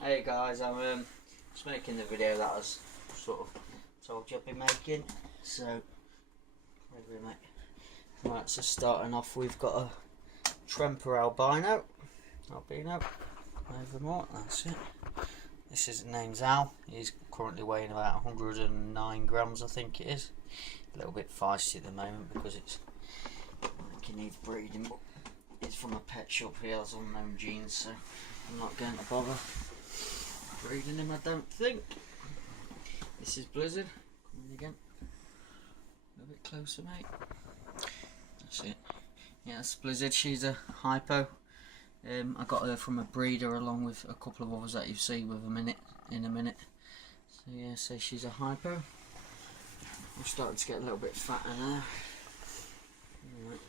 Hey guys, I'm just making the video that I was sort of told you I'd be making. So, right, so starting off, we've got a Tremper albino, overmore, that's it. This is, the name's Al. He's currently weighing about 109 grams, I think it is. A little bit feisty at the moment because it's, I think he needs breeding, but he's from a pet shop. He has unknown genes, so I'm not going to bother breeding him, I don't think. This is Blizzard. Come in again. A little bit closer, mate. That's it. Yeah, that's Blizzard. She's a hypo. I got her from a breeder along with a couple of others that you'll see in a minute. So yeah, so she's a hypo. I'm starting to get a little bit fatter now. Right.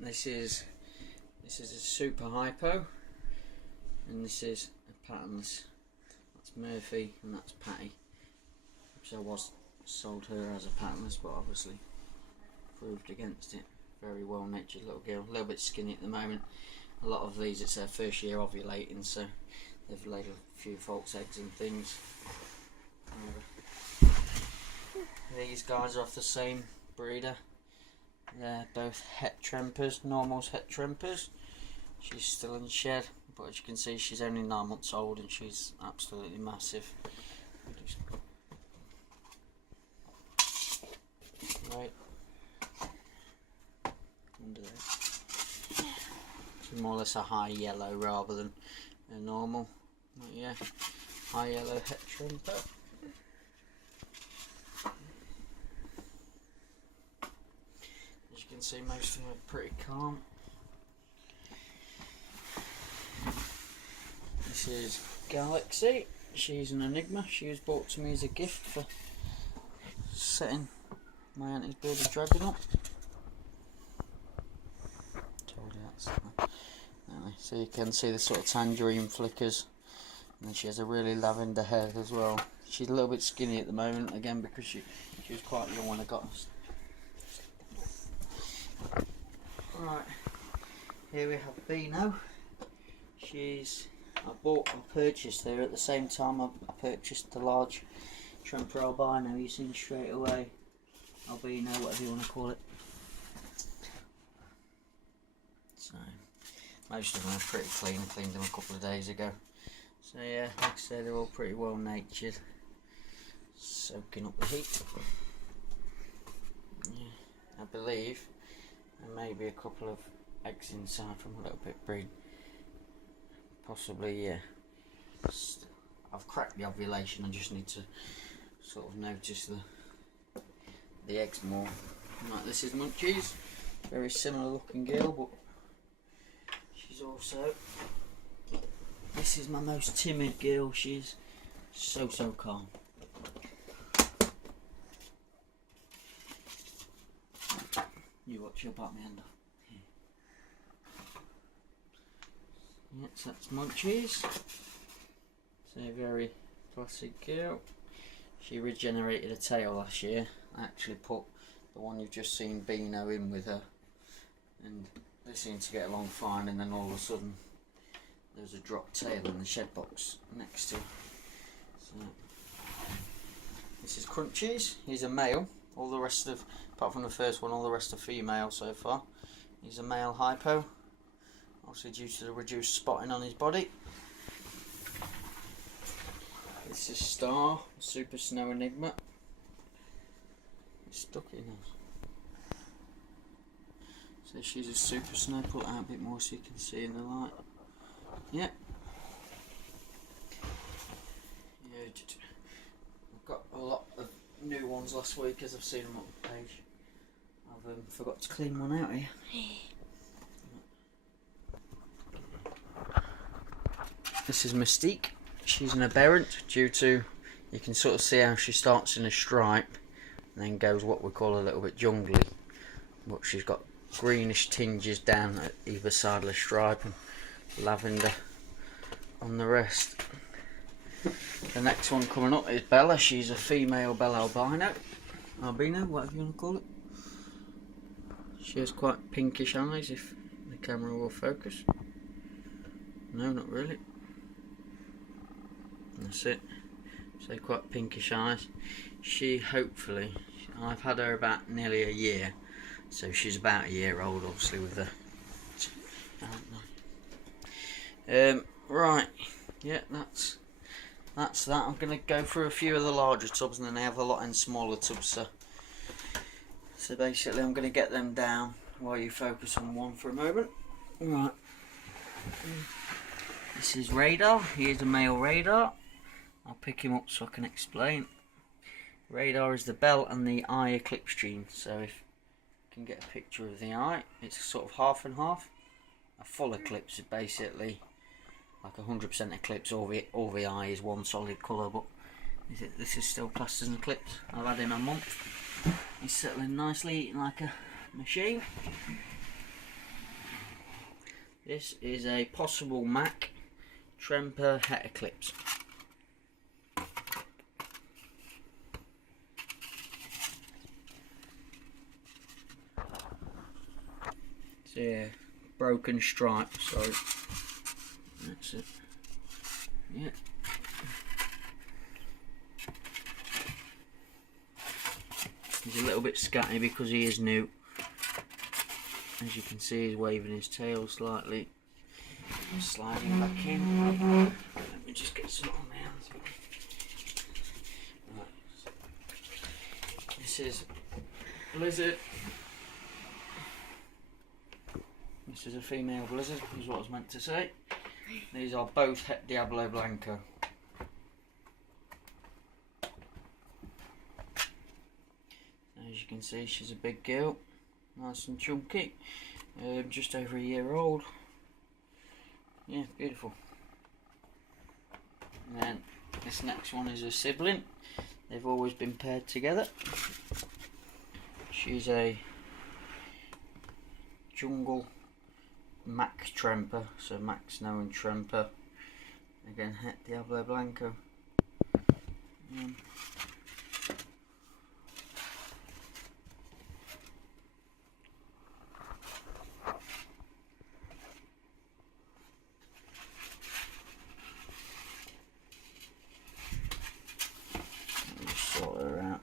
This is a super hypo, and this is a patternless. That's Murphy and that's Patty. So I was sold her as a patternless, but obviously proved against it. Very well natured little girl, a little bit skinny at the moment. A lot of these, it's their first year ovulating, so they've laid a few false eggs and things. These guys are off the same breeder. They're both het Trempers, normal's het Trempers. She's still in the shed, but as you can see, she's only 9 months old and she's absolutely massive. Right. Under there. She's more or less a high yellow rather than a normal. But yeah, high yellow het Tremper. As you can see, most of them are pretty calm. This is Galaxy. She's an enigma. She was brought to me as a gift for setting my auntie's bearded dragon up. Told you that's anyway, so you can see the sort of tangerine flickers, and then she has a really lavender head as well. She's a little bit skinny at the moment, again because she was quite young when I got her. Right, here we have Beano. I purchased her at the same time I purchased the large Tremper albino. You've seen straight away, albino, whatever you want to call it. So most of them are pretty clean. I cleaned them a couple of days ago. So yeah, like I say, they're all pretty well natured, soaking up the heat. Yeah, I believe there may be a couple of eggs inside from a little bit breed. Possibly, yeah. I've cracked the ovulation. I just need to sort of notice the eggs more. Right, this is Munchies. Very similar looking girl, but she's also. This is my most timid girl. She's so calm. You watch your butt, me under. Yes, that's Munchies. It's a very classic girl. She regenerated a tail last year. I actually put the one you've just seen, Beano, in with her, and they seemed to get along fine, and then all of a sudden there was a dropped tail in the shed box next to her. So, this is Crunchies. He's a male. All the rest of, apart from the first one, all the rest are female so far. He's a male hypo. Also due to the reduced spotting on his body. This is Star, Super Snow Enigma. It's stuck in us. So she's a Super Snow. Pull it out a bit more so you can see in the light. Yep. Yeah, I've got a lot of new ones last week as I've seen them on the page. I've forgot to clean one out here. This is Mystique. She's an aberrant due to, you can sort of see how she starts in a stripe and then goes what we call a little bit jungly, but she's got greenish tinges down at either side of the stripe and lavender on the rest. The next one coming up is Bella. She's a female Bella albino, whatever you want to call it. She has quite pinkish eyes if the camera will focus. No, not really. That's it. So quite pinkish eyes. She hopefully, I've had her about nearly a year, so she's about a year old, obviously, with the. Right, yeah, that's that. I'm gonna go through a few of the larger tubs, and then I have a lot in smaller tubs. So basically, I'm gonna get them down while you focus on one for a moment. Right. This is Radar. Here's a male Radar. I'll pick him up so I can explain. Radar is the bell and the eye eclipse gene. So if you can get a picture of the eye, it's sort of half and half. A full eclipse is basically like 100% eclipse. All the eye is one solid colour, but this is still classed as an eclipse. I've had him a month. He's settling nicely, eating like a machine. This is a possible Mac Tremper het eclipse. So yeah, broken stripe, so that's it. Yeah. He's a little bit scatty because he is new. As you can see, he's waving his tail slightly. Sliding back in. Let me just get some on my hands. Right. This is Blizzard. This is a female Blizzard, is what I was meant to say. These are both Het Diablo Blanco. As you can see, she's a big girl, nice and chunky, just over a year old. Yeah, beautiful. And then this next one is a sibling. They've always been paired together. She's a jungle Mac Tremper, so Mac Snow and Tremper. Again, Het Diablo Blanco. Sort her out.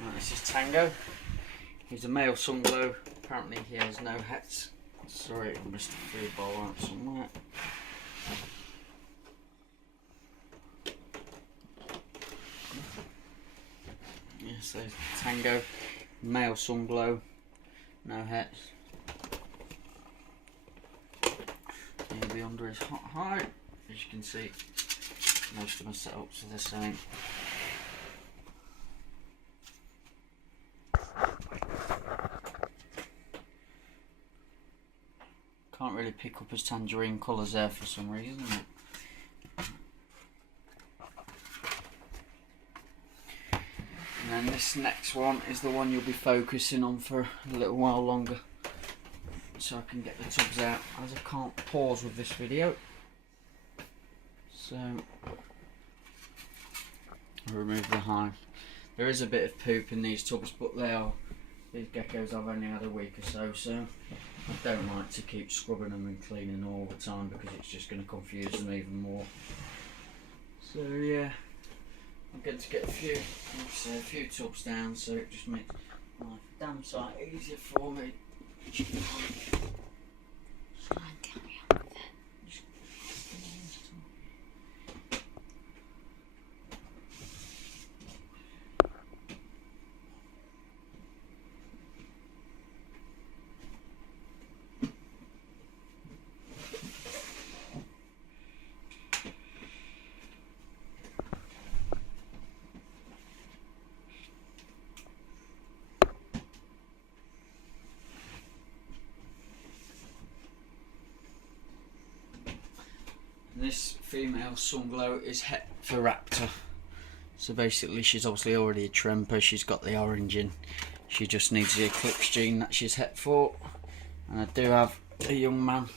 Right, this is Tango. He's a male sunglow. Apparently he has no hets. Sorry, I missed a food bowl out somewhere. Yes, there's Tango, male sunglow, no hets. He'll be under his hot height. As you can see, most of my setups are the same. Can't really pick up his tangerine colours there for some reason. And then this next one is the one you'll be focusing on for a little while longer, so I can get the tubs out, as I can't pause with this video. So I'll remove the hive. There is a bit of poop in these tubs, but these geckos I've only had a week or so, so I don't like to keep scrubbing them and cleaning them all the time because it's just going to confuse them even more. So yeah, I'm going to get a few tubs down, so it just makes life damn sight easier for me. This female sunglow is het for Raptor. So basically she's obviously already a Tremper, she's got the orange in. She just needs the eclipse gene that she's het for. And I do have a young man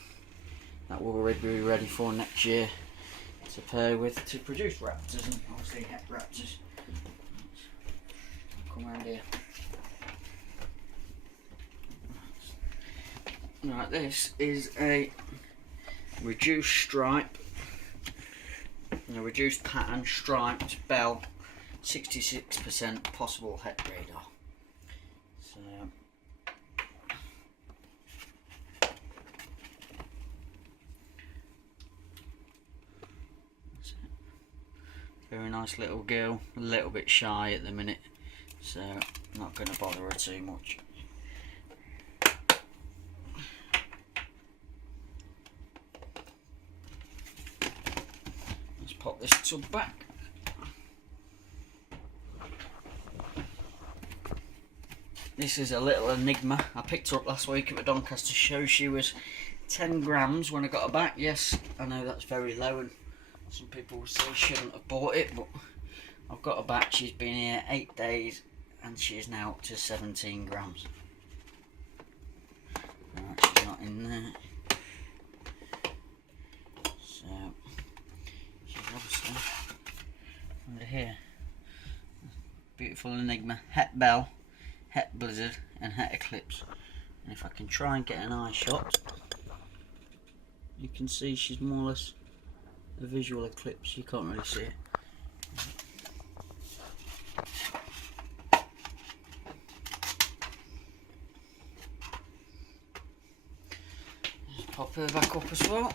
that will be ready for next year to pair with to produce Raptors, and obviously het Raptors. Come around here. Right, this is a reduced stripe, a reduced pattern striped bell, 66% possible het radar. So very nice little girl, a little bit shy at the minute, so I'm not going to bother her too much. Let's pop this tub back. This is a little enigma. I picked her up last week at the Doncaster show. She was 10 grams when I got her back. Yes, I know that's very low and some people will say I shouldn't have bought it, but I've got her back. She's been here 8 days and she is now up to 17 grams. Right, she's not in there. So, she's obviously under here. Beautiful enigma. Het bell, het blizzard and het eclipse. And if I can try and get an eye shot, you can see she's more or less a visual eclipse. You can't really see it. Just pop her back up as well.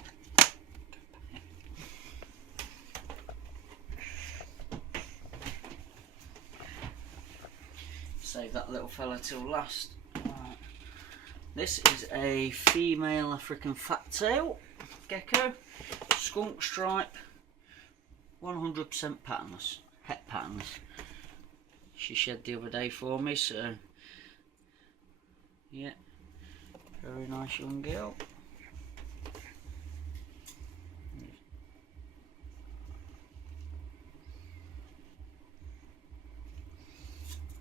Save that little fella till last. Right. This is a female African fat tail gecko, skunk stripe, 100% patternless, het patternless. She shed the other day for me, so yeah, very nice young girl.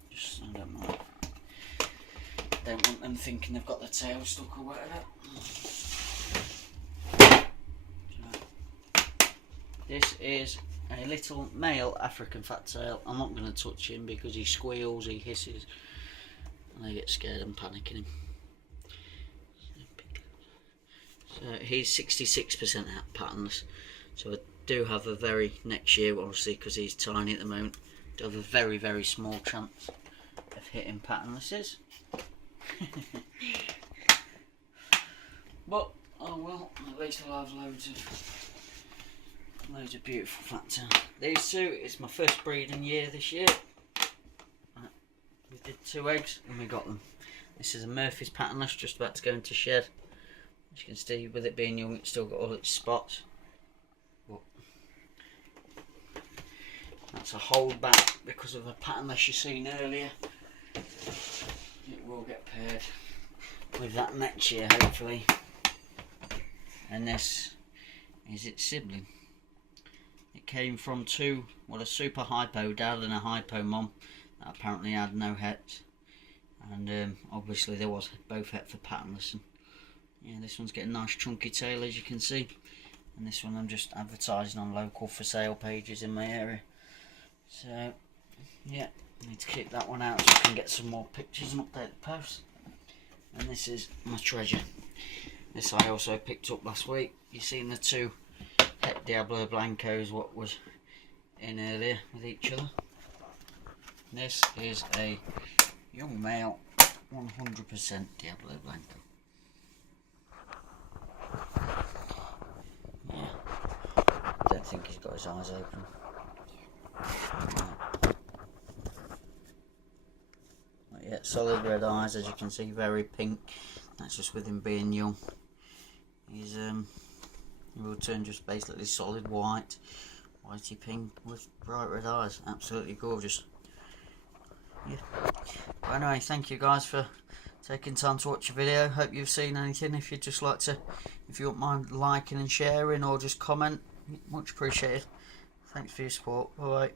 Just don't want them thinking they've got the tail stuck or whatever. This is a little male African fat tail. I'm not going to touch him because he squeals, he hisses, and I get scared and panicking him. So he's 66% patternless. So I do have a next year, obviously because he's tiny at the moment, do have a very small chance of hitting patternlesses. But oh well, at least I'll have loads of beautiful fat tail. These two, it's my first breeding year this year. We did 2 eggs and we got them. This is a Murphy's patternless, just about to go into shed. As you can see, with it being young, it's still got all its spots. But that's a hold back because of the patternless you seen earlier. It will get paired with that next year, hopefully. And this is its sibling. It came from two, well, a super hypo dad and a hypo mum that apparently had no hets, and obviously there was both het for patternless. And yeah, this one's getting a nice chunky tail, as you can see, and this one I'm just advertising on local for sale pages in my area. So yeah, I need to keep that one out so I can get some more pictures and update the post. And this is my treasure. This I also picked up last week. You've seen the 2 Het Diablo Blancos what was in earlier with each other. This is a young male 100% Diablo Blanco. Yeah, I don't think he's got his eyes open. Not yet, solid red eyes, as you can see, very pink. That's just with him being young. He's he will turn just basically solid whitey pink with bright red eyes. Absolutely gorgeous. Yeah. But anyway, thank you guys for taking time to watch the video. Hope you've seen anything. If you'd just like to, if you wouldn't mind liking and sharing or just comment, much appreciated. Thanks for your support. Bye bye.